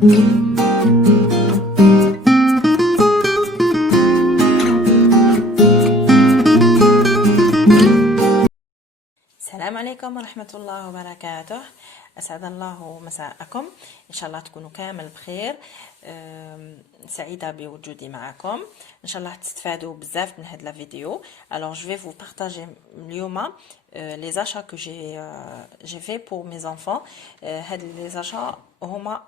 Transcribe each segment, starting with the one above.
السلام عليكم ورحمة الله وبركاته. أسعد الله مساءكم، إن شاء الله تكونوا كامل بخير. سعيدة بوجودي معكم، إن شاء الله تستفادوا بزاف من هذا الفيديو. Alors je vais vous partager اليوم les achats que j'ai fait pour mes enfants. هاد les achats هما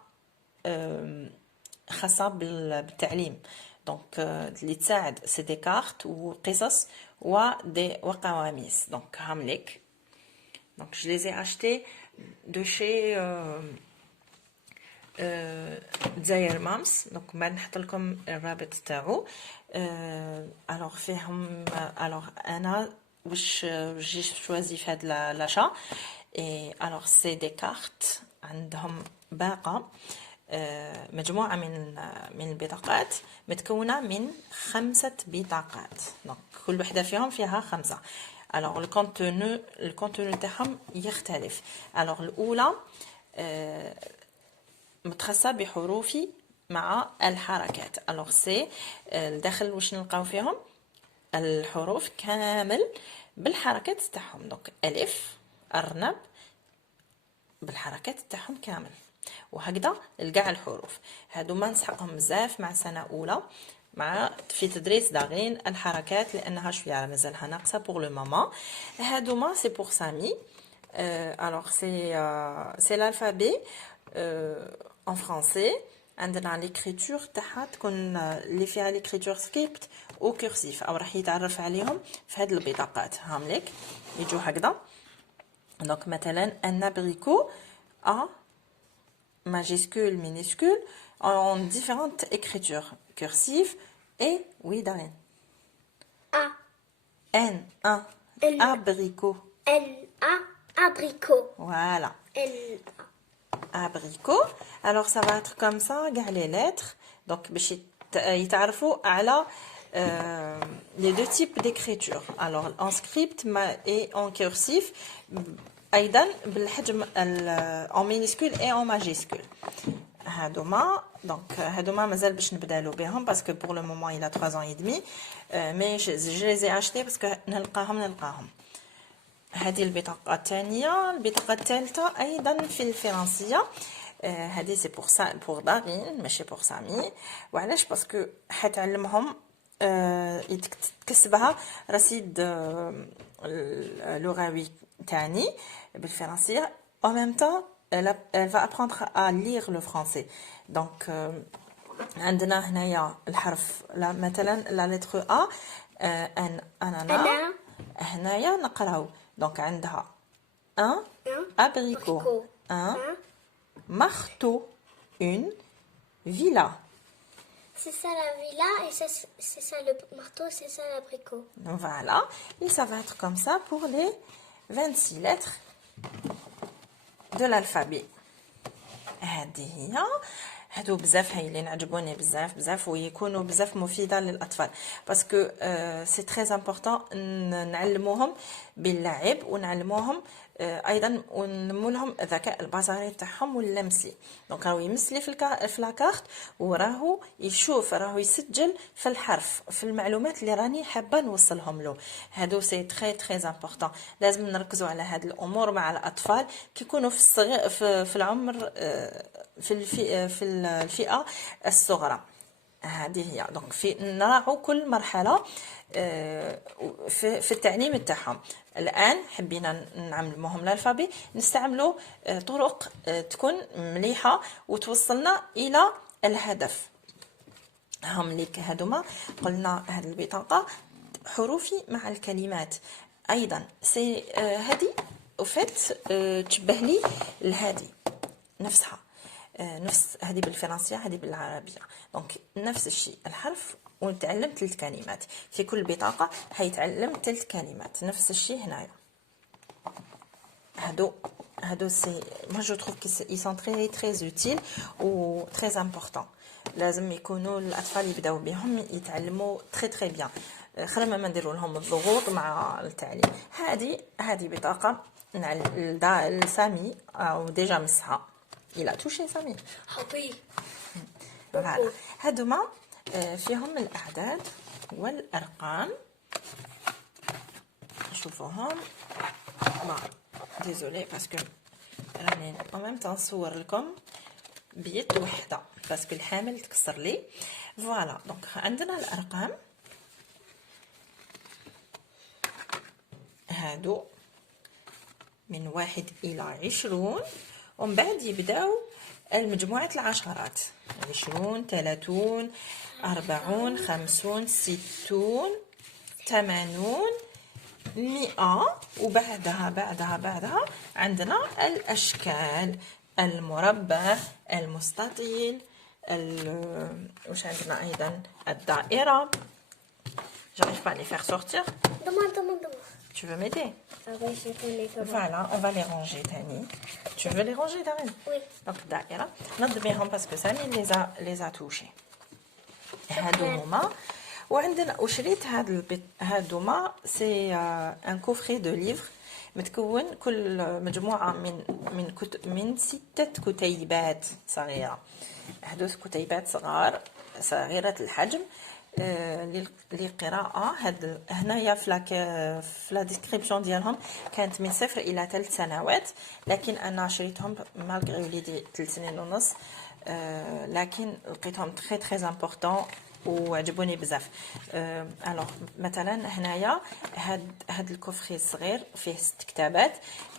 خاصة بالتعليم، دونك اللي تساعد سي دي كارت وقصص ودي وقواميس. دونك هامليك. Donc je les ai achetés de chez Zaire Mams. Donc ما نحط لكم الرابط تاعو. alors فيهم alors انا واش j'ai choisi في هذا l'achat. et alors c'est des cartes عندهم باقة، مجموعة من البطاقات متكونة من 5 بطاقات. donc كل وحدة فيهم فيها 5. alors le contenu تاعهم يختلف. alors الأولى متخصصة بحروفي مع الحركات. alors c'est الداخل واش نلقاو فيهم الحروف كامل بالحركات تاعهم. دونك ألف أرنب بالحركات تاعهم كامل، وهكذا لكاع الحروف. هادو ما نسحقهم بزاف مع سنة أولى، مع في تدريس داغين الحركات لانها شويه مازالها ناقصه بور لو مومون. هادوما سي بور سامي. alors c'est l'alphabet en français. عندنا ليكريتور تاعها تكون اللي فيها ليكريتور سكريبت او كورسيف، او راح يتعرف عليهم في هاد البطاقات. هامليك يجوا هكذا. دونك مثلا ان ابريكو ا majuscule, minuscule, en différentes écritures cursives. Et oui, Darine. A. N, un. L. Abricot. L. A. Abricot. Voilà. L. Abricot. Alors, ça va être comme ça, regarde les lettres. Donc, يتعرفوا على les deux types d'écriture. Alors, en script et en cursif. ايضا بالحجم en minuscule et en majuscule. هادوما دونك هادوما مازال باش نبدالو بهم باسكو بور لو مومون il a 3 ans et demi. مي je les ai achetés باسكو نلقاهم. هذه البطاقه الثانيه. البطاقه الثالثه ايضا في الفرنسيه. هذه سي بور دارين ماشي بور سامي. وعلاش؟ باسكو حتعلمهم تكسبها رصيد لغوي تاني بالفرنسية. en même temps elle va apprendre à lire le français. donc عندنا هنايا الحرف مثلا la lettre A. أنا هنايا نقراو. donc عندها un abricot, un marteau, une villa. C'est ça la villa et c'est ça le marteau, c'est ça l'abricot. Voilà. Et ça va être comme ça pour les 26 lettres de l'alphabet. هادو بزاف هايلين، عجبوني بزاف ويكونوا بزاف مفيدة للأطفال باسكو سي تري امبورطون نعلموهم باللعب ونعلموهم ايضا وننمو لهم الذكاء البصري تاعهم واللمسي. دونك راهو يمسلي في لاكارت وراهو يشوف، راهو يسجل في الحرف في المعلومات اللي راني حابه نوصلهم له. هادو سي تري امبورطون. لازم نركزوا على هاد الامور مع الاطفال كي يكونوا في الصغير في العمر في الفئه الصغرى. هذه هي. دونك نراعوا كل مرحله في التعليم تاعهم. الان حبينا نعلموهم الالفابي، نستعملوا طرق تكون مليحه وتوصلنا الى الهدف. هم ليك هادوما قلنا هاد البطاقه حروفي مع الكلمات. ايضا سي هذه وفات تشبه لي الهادي نفسها، نفس هذه بالفرنسيه هذه بالعربيه. دونك نفس الشيء الحرف ونتعلم 3 كلمات في كل بطاقه. هيتعلم 3 كلمات نفس الشيء هنايا. هادو سي moi je trouve qu'ils sont très utiles و très importants. لازم يكونوا الاطفال يبداو بهم يتعلموا très bien. خير ما نديروا لهم الضغوط مع التعليم. هذه بطاقه لسامي او ديجا مسها il a touché Samy. Ah oui. فوالا هادوما فيهم الأعداد والأرقام نشوفوهم. ديزولي باسكو راني en même temps نصور لكم بيد وحده باسكو الحامل تكسر لي. فوالا دونك عندنا الأرقام هادو من 1 إلى 20 ومن بعد يبداو المجموعات العشرات 20 30 40 50 60 80 100 وبعدها عندنا الأشكال المربع المستطيل وش عندنا أيضا الدائرة. J'arrive pas à les faire sortir. Demande. Tu veux m'aider? Ah oui, je connais comment. Voilà, on va les ranger, Tani. Tu veux les ranger, Darine? Oui. Donc, Daïra. نضميهم parce que Samy les a touchés. هادو هما وعندنا وشريت هادوما سي ان كوفري دو ليفر متكون كل مجموعه من 6 كتيبات صغيره. هادو كتيبات صغيره الحجم للقراءه. هاد هنايا في لا ديسكريبسيون ديالهم كانت من 0 إلى 3 سنوات، لكن انا شريتهم مالغري وليدي 3 سنين ونص، لكن لقيتهم تري تري امبورطون وعجبوني بزاف. الوغ مثلا هنايا هاد الكوفري الصغير فيه 6 كتابات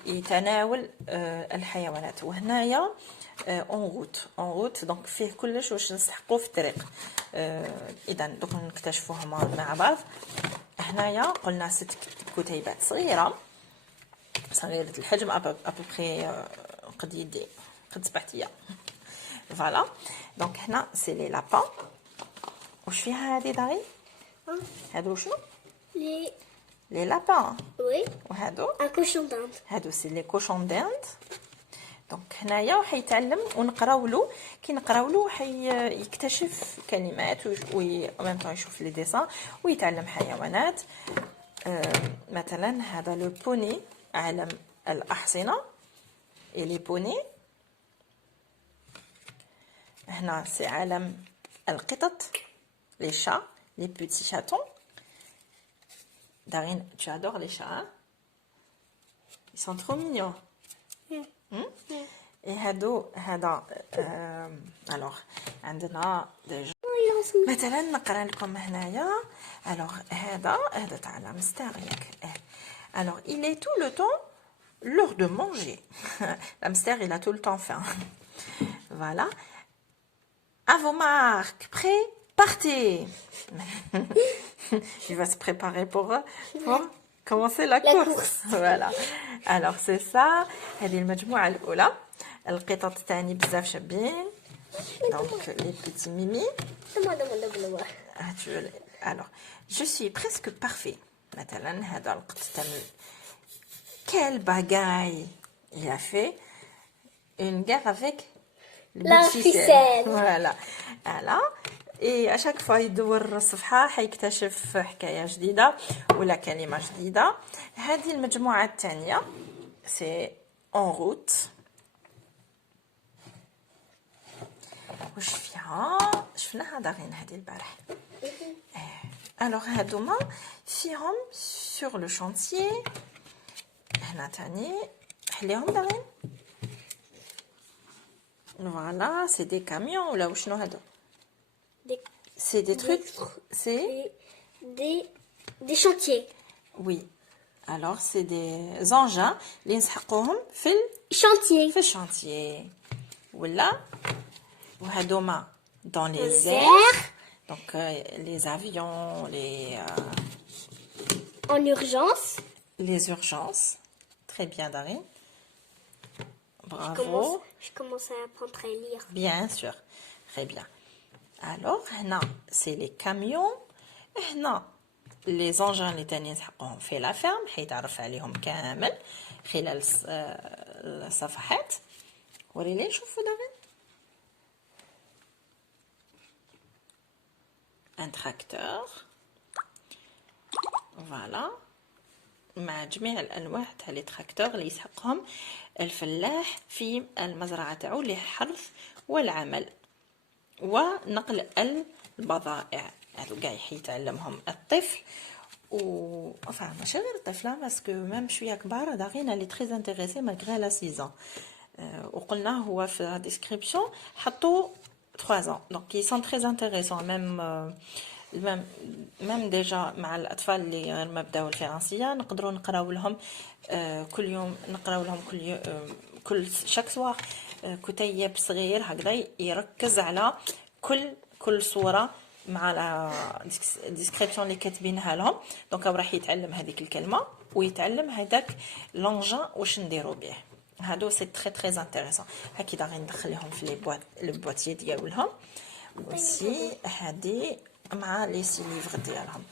يتناول الحيوانات، وهنايا اون روت دونك فيه كلش واش نسحقوا في الطريق. اذا دوك نكتشفوهم مع بعض. هنايا قلنا 6 كتيبات صغيره الحجم ابوبري قد يدي قد 7 ايام. فوالا دونك هنا سي لي لابان. واش فيها هادي داري؟ هادو شنو؟ لي لابان. Oui. وهادو Un cochon d'Inde. هادو سي لي كوشون داند. دونك هنايا حيتعلم ونقراولو كي نقراولو يكتشف كلمات و ميم طون يشوف لي ديسان ويتعلم حيوانات. مثلا هذا لو بوني عالم الأحصنة et les poneys. هنا سي عالم القطط les chats les petits chatons. Darine, tu adores les chats, hein? Ils sont trop mignons. Et هذا alors عندنا déjà مثلا نقرا لكم هنايا. alors هذا تاع الهامستر ياك. alors il est tout le temps l'heure de manger. L'hamster il a tout le temps faim. Voilà. À vos marques, prêts, partez. Il va se préparer pour commencer la course. Voilà. Alors c'est ça. هذه المجموعة الأولى. القطط تاني بزاف شابين. Donc les petits mimi. Demande. Alors, je suis presque parfait. مثلا هذا القط تاعنا. Quelle bagaille il a fait. Une guerre avec La ficelle. Voilà. Et à chaque fois يدور الصفحة حيكتشف حكاية جديدة ولا كلمة جديدة. هذه المجموعة الثانية c'est en route. واش فيها؟ شفناها داغين هذه البارح. alors هادوما فيهم sur le chantier. هنا تاني حليهم داغين. Voilà, c'est des camions ou là où شنو هادو؟ C'est des trucs, c'est des chantiers. Oui. Alors c'est des engins اللي نسحقوهم في Chantier. الشانتيي. ولا وهادوما dans les airs. airs. Donc les avions, En urgence. les urgences. Très bien Darine. Bravo. Je commence à apprendre à lire. Bien sûr. Très bien. Alors, هنا c'est les camions. هنا les engins اللي تاني نسحقوهم في la ferme حيتعرف عليهم كامل خلال الصفحات. وريلي نشوفوا دابا. Un tracteur. Voilà. مع جميع الانواع تاع لي تراكتور اللي يسحقهم الفلاح في المزرعه تاعو للحرث والعمل ونقل البضائع. هادو كاع يتعلمهم الطفل enfin ماشي غير الطفله باسكو ميم شويه كبار داغينا لي تري انتريسي مالغري لا 6 ans. وقلنا هو في لا ديسكريبسيون حطوا 3 ans دونك ils sont très intéressants même déjà مع الاطفال اللي غير ما بداو الفرنسيه نقدروا نقراو لهم كل يوم نقراو لهم كل شاك سوار كتيب صغير هكذا يركز على كل صوره مع الديسكريبسيون اللي كاتبينها لهم. دونك راح يتعلم هذيك الكلمه ويتعلم هذاك لونجان واش نديرو به. هادو سي تري انتريسون. هكذا غادي ندخل لهم في لي بواتيي ديالهم وسي هادي مع لي سي ليفر ديالهم.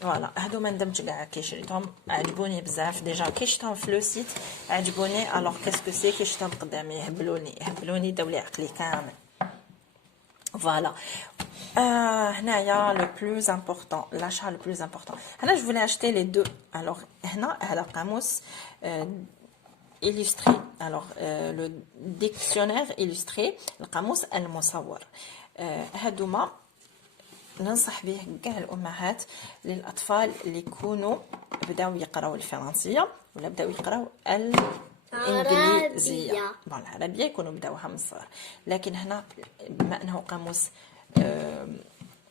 فوالا هادو ما ندمتش كاع كي شريتهم عجبوني بزاف ديجا كي شفتهم في لو سيت عجبوني. الوغ كاسكو سي كي شفتهم قدامي يهبلوني داولي عقلي كامل. فوالا هنايا لو بلوز امبورطون لاشا لو بلوز امبورطون. هنا جو فولي اشتي لي دو. الوغ هنا هذا قاموس illustré. Alors le dictionnaire illustré القاموس المصور. هادوما ننصح به كاع الامهات للاطفال اللي يكونوا بداو يقراو الفرنسيه ولا بداو يقراو الانجليزيه. بون العربيه يكونوا بداوها من الصغر. لكن هنا بما انه قاموس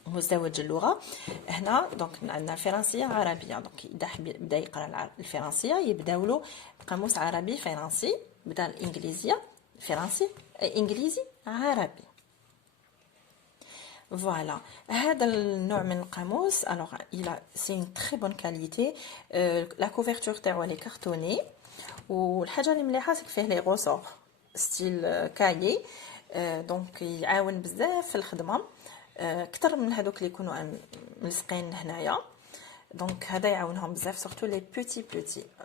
مزدوج اللغه هنا دونك عندنا فرنسيه عربيه. دونك اذا بدا يقرا الفرنسيه يبداو له قاموس عربي فرنسي بدا الانجليزيه فرنسي انجليزي عربي. فوالا هذا النوع من القاموس الوغ الى سي اون تري بون كاليتي. لا كوفرتور تاعو لي كارتوني والحاجه اللي مليحه سك فيه لي غوسور ستيل كايي. دونك يعاون بزاف في الخدمه اكثر من هذوك اللي يكونوا ملصقين هنايا. دونك هذا يعاونهم بزاف سورتو لي بوتي.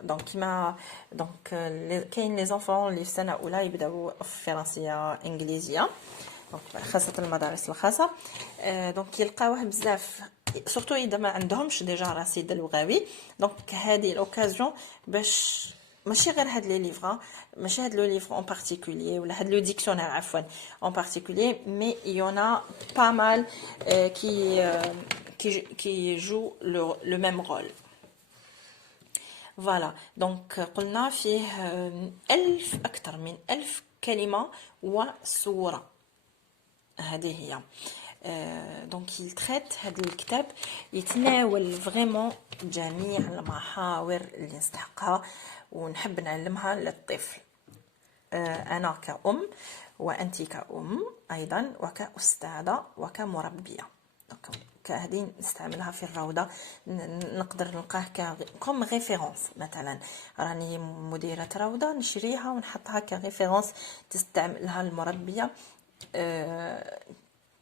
دونك كيما دونك كاين لي زونفون اللي في سنه اولى يبداو في فرنسيه انجليزيه دونك خاصه المدارس الخاصه. دونك يلقاوه بزاف سورتو اذا ما عندهمش ديجا رصيد لغوي. دونك هذه الاوكازيون باش ماشي غير هاد لي ليفر ماشي هاد لو ليفر اون بارتيكولير ولا هاد لو ديكسيونير عفوا اون بارتيكولير مي يونا با مال qui joue le même rôle. Voilà donc قلنا فيه 1000 أكثر من 1000 كلمة وصورة. هذه هي دونك يلتريت هذا الكتاب يتناول فريمون جميع المحاور اللي نستحقها ونحب نعلمها للطفل. أنا كأم وأنت كأم أيضا وكأستاذة وكمربية. هذه نستعملها في الروضه نقدر نلقاه كوم ريفيرونس. مثلا راني مديره روضه نشريها ونحطها كريفيرونس تستعملها المربيه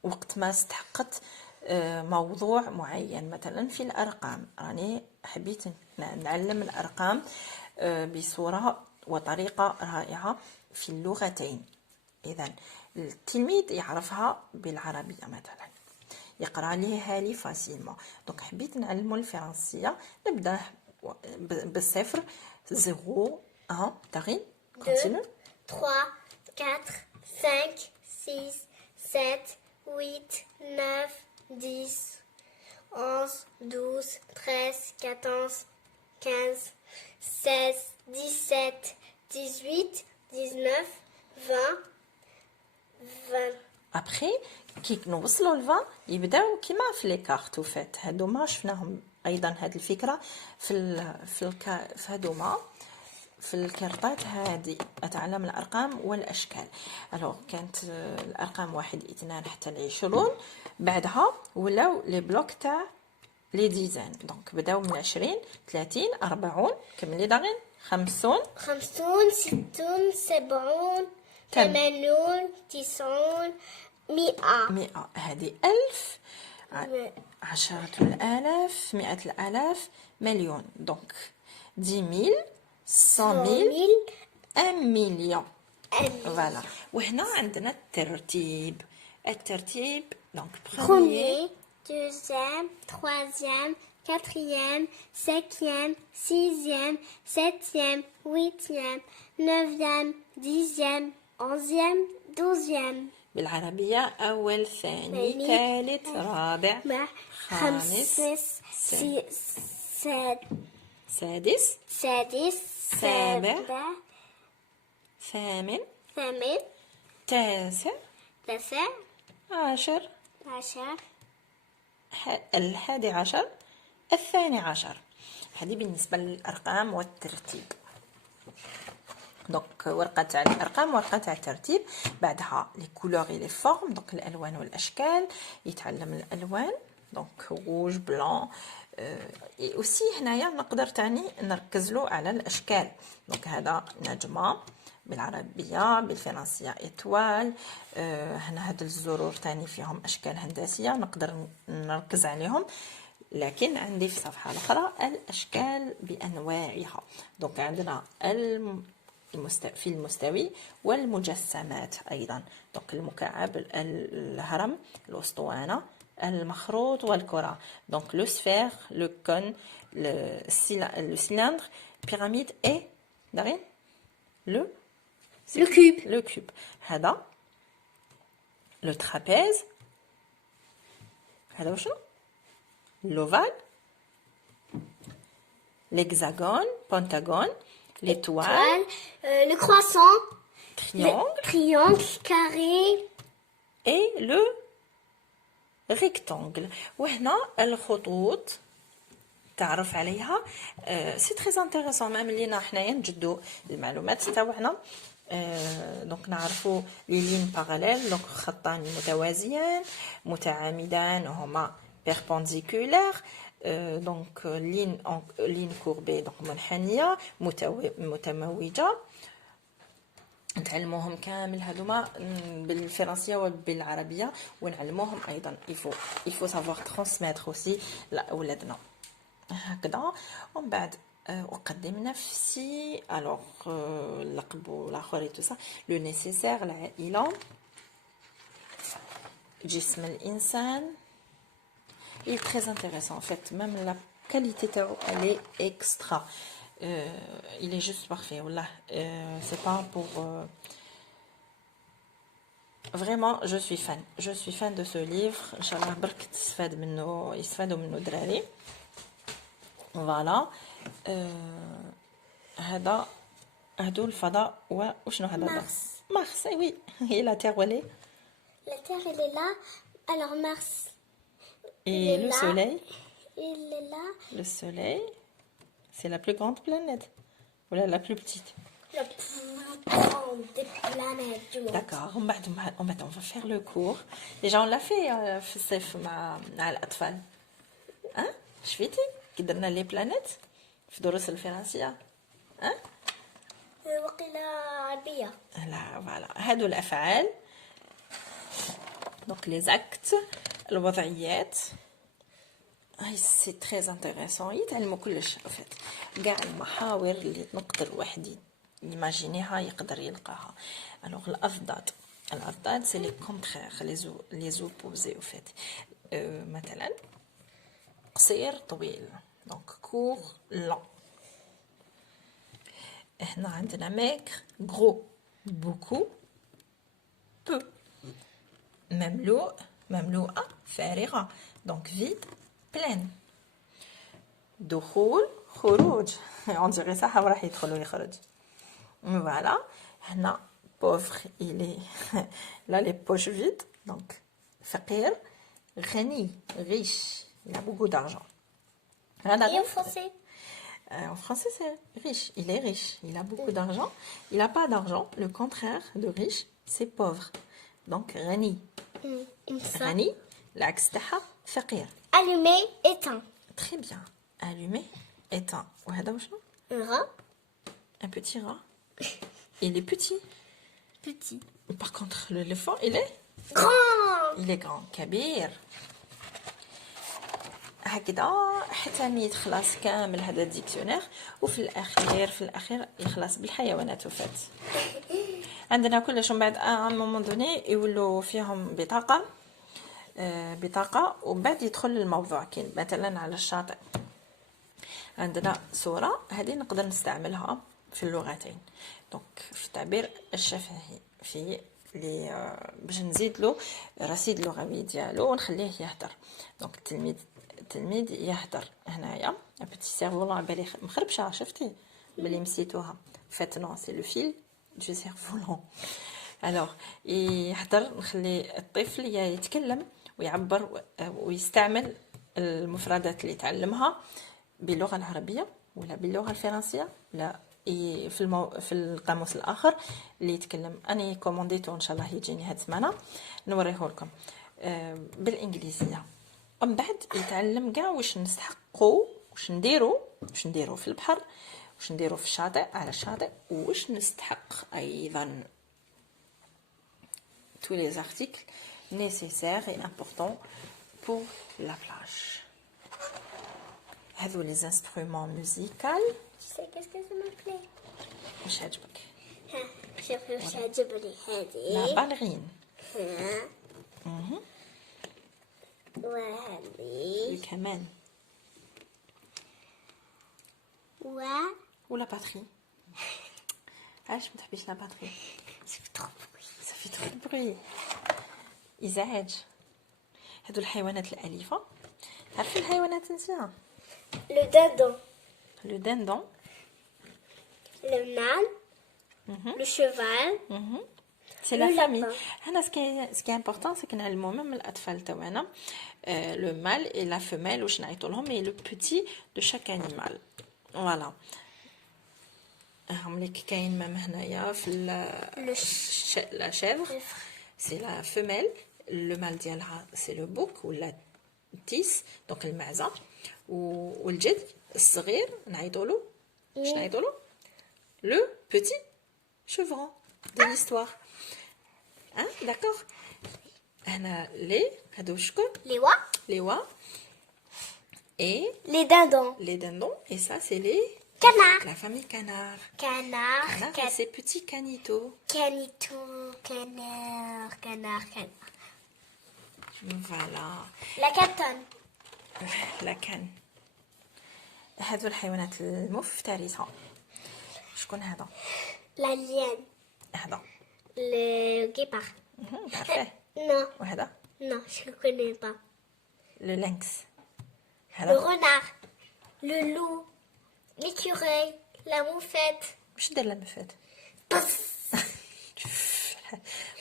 وقت ما استحقت موضوع معين. مثلا في الارقام راني حبيت نعلم الارقام بصوره وطريقه رائعه في اللغتين. اذا التلميذ يعرفها بالعربيه مثلا يقرا ليها لي فاسيلمون. دونك حبيت نعلمو الفرنسيه نبدا بالصفر 0 1 داغين كونتينيو 3 4 5 6 7 8 9 10 11 12 13 14 15 16 17 18 19 20 ابخي كي نوصلوا ل20 يبداو كيما في لي كارت وفات هادوما شفناهم ايضا هاد الفكره في هادوما في الكارطات هذه اتعلم الارقام والاشكال. الوغ كانت الارقام 1 2 حتى 20 بعدها ولاو لي بلوك تاع لي ديزان. دونك بداو من 20 30 40 كملي داغين 50 50 60 70 80 90 100 هذه 1000 10 الآلاف 100 الآلاف مليون. دونك 10,000 100,000 1 مليون. فوالا وهنا عندنا الترتيب دونك premier deuxième troisième quatrième, cinquième, sixième, septième, huitième, neuvième, dixième, onzième, douzième. بالعربية أول ثاني ثاني، ثالث رابع خامس، خامس سادس سادس، سابع، ثامن ثامن، تاسع تاسع، عشر عشر، الحادي عشر الثاني عشر. هذه بالنسبة للأرقام والترتيب. دونك ورقة تاع الأرقام ورقة تاع الترتيب. بعدها لي كولور اي لي فورم، دونك الألوان والأشكال، يتعلم الألوان دونك روج بلون. اوسي هنايا نقدر تاني نركزلو على الأشكال. دونك هذا نجمة بالعربية، بالفرنسية إتوال. هنا هاد الزرور تاني فيهم أشكال هندسية نقدر نركز عليهم. لكن عندي في الصفحة الأخرى الأشكال بأنواعها. دونك عندنا في المستوي والمجسمات أيضا. دونك المكعب، الهرم، الأسطوانة، المخروط والكرة. دونك لو سفير، لو كون، لو سيلندر، بيراميد اي دارين لو كوب. لو كوب. هذا لو ترابيز. هذا وشنو؟ l'ovale, l'hexagone, pentagone, l'étoile, le croissant, triangle carré et le rectangle. وهنا الخطوط تعرف عليها سي تري انتريسون. ميم لينا حنايا نجدوا المعلومات تاعنا. دونك نعرفوا لي لين باراليل، دونك خطان متوازيان متعامدان هما perpendiculaire. دونك لين كوربي دونك منحنيه متموجه. نتعلموهم كامل هذوما بالفرنسيه وبالعربيه، ونعلموهم ايضا il faut savoir transmettre aussi لاولادنا هكذا. ومن بعد اقدم نفسي الوغ اللقب والاخر تو سا لو نيسيسير، العائله، جسم الانسان. Il est très intéressant en fait, même la qualité elle est extra. Il est juste parfait. Voilà. C'est pas pour vraiment, je suis fan de ce livre. Inch'Allah برك تستفاد منه، يستفادوا منه دراري. فوالا. هادو الفضاء وشنو هذا؟ مارس. oui. Et la terre où elle est? La terre elle est là. Alors Mars. Et le soleil? Il est là. Le soleil, c'est la plus grande planète. Voilà, la plus petite. La plus grande des planètes du monde. D'accord, on va faire le cours. Déjà, on l'a fait في الصيف مع الأطفال. شفيتي كي درنا لي بلانيت في دروس الفرنسية؟ وقيلة عربية. لا فوالا، هادو الأفعال. دونك لي زاكت، الوضعيات. سي تري انتريسون. يتعلموا كلش فات، كاع المحاور اللي نقدر الواحد يماجينيها يقدر يلقاها. الوغ الاضداد سي لي كونترير، لي زوبوزي فات. مثلا قصير طويل، دونك كور لون. هنا عندنا ميغر غرو، بوكو بو. مملوء، مملوءة، فارغة، دونك فيد، pleine. دخول، خروج. on dirait ça راح يدخل ويخرج. voilà. هنا pauvre, il est là les poches vides, donc فقير. غني، riche, il a beaucoup d'argent. Et en français? En français c'est riche, il est riche, il a beaucoup d'argent. Il n'a pas d'argent, le contraire de riche c'est pauvre, donc غني. غني العكس تاعها فقير. Allumé, éteint. Très bien. Allumé, éteint. وهذا وشنو؟ Un rat. Un petit rat. Il est petit. Petit. Par contre, l'éléphant, il est grand. Il est grand. كبير. هكذا حتى مي يخلص كامل هذا الديكسيونير، وفي الاخير يخلص بالحيوانات وفات. عندنا كلش. من بعد مومون دوني يولوا فيهم بطاقه بطاقة وبعد يدخل للموضوع. كاين مثلا على الشاطئ عندنا صورة هذه نقدر نستعملها في اللغتين. دونك في التعبير الشفهي في لي باش نزيد له رصيد لغوي ديالو ونخليه يهدر. دونك التلميذ يهدر. هنايا بيتي سيرفولون على بالي مخربشه، شفتي بلي مسيتوها فات نو سي لو فيل دو سيرفولون. الوغ يهدر، نخلي الطفل يتكلم ويعبر ويستعمل المفردات اللي تعلمها باللغه العربيه ولا باللغه الفرنسيه ولا في القاموس الاخر اللي يتكلم. اني كومونديتو ان شاء الله يجيني هاد السمانه نوريه لكم بالانجليزيه. ومن بعد يتعلم كاع واش نستحقوا، واش نديرو في البحر، واش نديرو في الشاطئ على الشاطئ، واش نستحق ايضا tous les articles nécessaires et importants pour la plage. هذو les instruments musicaux. Tu sais qu'est-ce que ça m'appelait? واش عجبك؟ شوفي واش عجبني هذه. لا بالغين. وهذه. كمان. ولا باتري. علاش ما تحبيش لا باتري؟ صافي ترو بروي. ازعاج. هادو الحيوانات الاليفه. تعرفي الحيوانات نتايا؟ Le dindon. Le dindon. Le mâle. Le cheval. C'est la famille. هنا ce qui est important c'est كنعلمو même الاطفال تاعنا le mâle et la femelle واش نعيطوا لهم et le petit de chaque animal. Voilà. هم لك كاين مام هنايا في la chèvre c'est la femelle, le mâle ديالها c'est le bouc ولا التيس دونك المعزه، والجد الصغير نعيطوا له واش نعيطوا له le petit chevron de l'histoire. Hein, d'accord. هنا لي هادو شكون؟ Les oies. Les oies. Et Les dindons. les dindons. Et ça, c'est les Canards. la famille canard. Canard. Canard et ses petits canitos. Canito. Canard. Voilà. La catonne. La canne. هادو الحيوانات المفترسة. شكون هذا؟ La liane. هذا. Le guépard. تعرفيه؟ Non. وهذا؟ Non, je ne connais pas. Le lynx. Le هذا. renard. Le loup. L'écureuil. La moufette. واش دير لما فات؟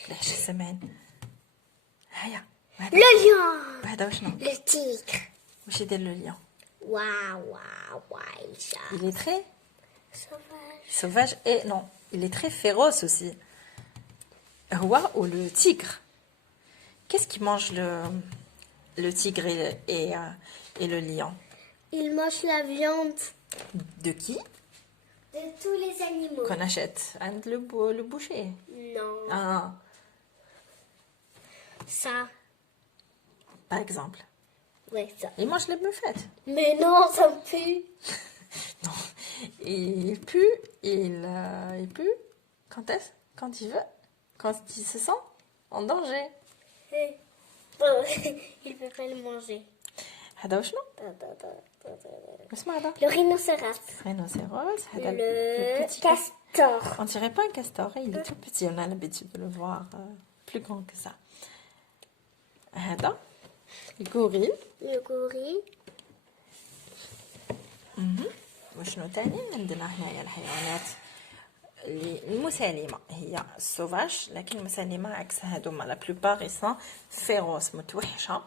بلاش السمعين. هيا. Le lion. وهذا وشنو؟ Le tigre. واش يدير لو ليون؟ Waouh, Il est très sauvage. sauvage et non, il est très féroce aussi. Roi ou le tigre. Qu'est-ce qui mange le tigre et le lion? Il mange la viande De qui? de tous les animaux. Qu'on achète. And le boucher. Non. Ah, Ça. par exemple. Ouais, ça. Il mange les buffettes. Mais non, ça me pue. Non. Il pue. Il pue. Quand est-ce? Quand il veut. Quand il se sent en danger. Bon, il peut pas le manger. هذا وشنو؟ اسمه هذا؟ Le rhinocéros. Rhinocéros. هذا Le petit castor. On dirait pas un castor, il est tout petit, on a l'habitude de le voir plus grand que ça. هذا الغوريل. Le gorille. وشنو تاني عندنا هنايا الحيوانات اللي المسالمة هي السوفاج، لكن المسالمة عكس هادوما لا بلوبار يسون فيروس متوحشة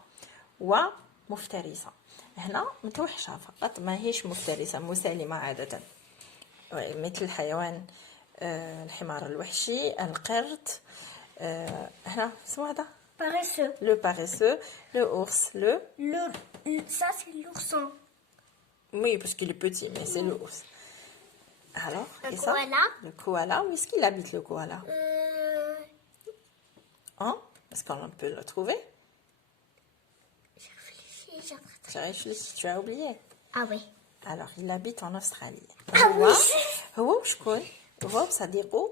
ومفترسة. هنا متوحشة فقط ما هيش مفترسة، مسالمة عادة مثل الحيوان الحمار الوحشي، القرد. هنا اسمه هذا Paresseux. le paresseux, le ours, Ça, c'est l'ourson. oui parce qu'il est petit mais c'est le ours. Alors Un et ça, koala. le koala, où est-ce qu'il habite le koala? Hein? Est-ce qu'on peut le trouver? J'ai réfléchi, J'ai réfléchi, tu as oublié. Ah oui. Alors il habite en Australie. oui. هو شكون؟ هو صديقه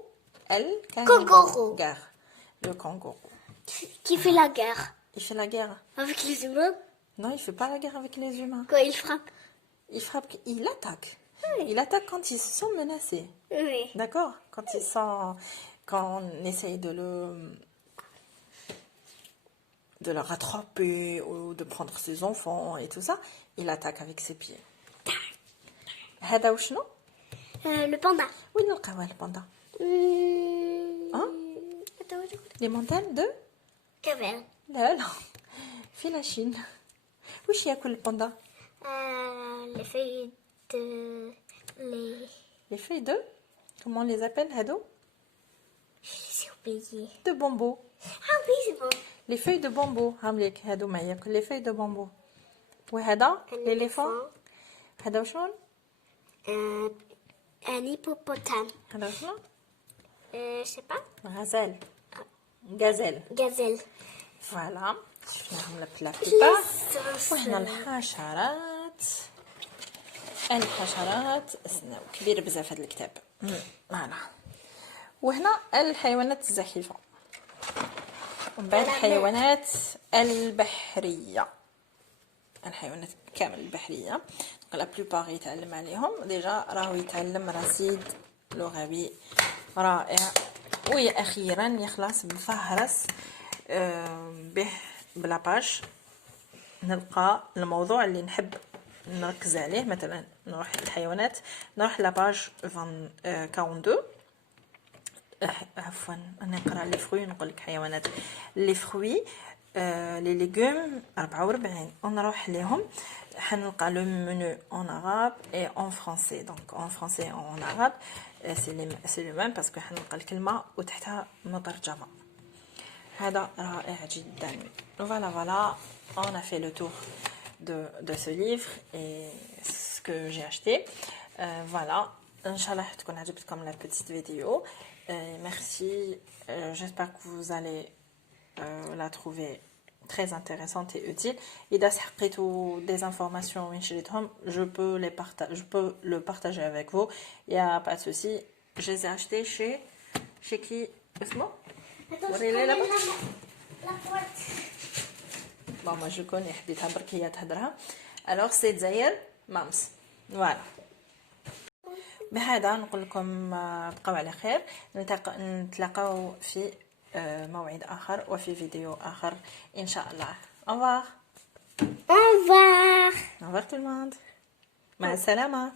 Kangourou. le kangourou. Qui fait la guerre? Il fait la guerre. Avec les humains? Non, il fait pas la guerre avec les humains. Quoi, il frappe? Il frappe, il attaque. Oui. Il attaque quand ils se sont menacés. Oui. D'accord? Quand ils sont, quand on essaye de le rattraper ou de prendre ses enfants et tout ça, il attaque avec ses pieds. هذا وشنو؟ Le panda. وين نلقاوه الباندا؟ Hein? Attends, je Les montagnes de؟ Caverne. لا لا في لا شين. وش ياكل الباندا؟ Les feuilles de... Les feuilles de؟ Comment on les appelle هادو؟ J'ai oublié. De bambou. Ah oui, c'est bon. Les feuilles de bambou. هامليك هادو ما ياكل les feuilles de bambou. وهذا l'éléphant. هذا وشنو؟ Un hippopotame. هذا وشنو؟ Je sais pas. غزال. غزال. Gazelle. فوالا شفناهم لا بلوبار. Les وهنا الحشرات اسناو كبير بزاف هذا الكتاب. فوالا وهنا الحيوانات الزاحفة ومن بعد الحيوانات البحرية. الحيوانات كامل البحرية لا بلوبار يتعلم عليهم ديجا راهو يتعلم رصيد لغوي رائع واخيرا يخلص بفهرس به بلا باج نلقى الموضوع اللي نحب نركز عليه. مثلا نروح الحيوانات نروح لاباج 42 عفوا انا نقرا لي فروي نقول لك حيوانات لي فروي لي ليغوم 44 ونروح ليهم حنلقى لو منو en arabe et en français. Donc en français et en arabe c'est le même parce que حنلقى الكلمه وتحتها مترجمه. هذا رائع جدا. Voilà, on a fait le tour de ce livre et ce que j'ai acheté. Voilà, Inch'Allah تكون عجبتكم la petite vidéo. Merci, j'espère que vous allez la trouver très intéressante et utile. إذا سحقيتوا des informations وين شريتهم je peux le partager avec vous. Il n'y a pas de souci. Je les ai achetés chez qui اسمه؟ وريني لا La porte. Bon, moi je connais حديتها برك هي تهدرها. Alors c'est دزاير مامس. Voilà. بهذا نقول لكم بقوا على خير. نتلاقاو في موعد آخر وفي فيديو آخر إن شاء الله. Au revoir. Au revoir. Au revoir tout le monde. مع السلامة.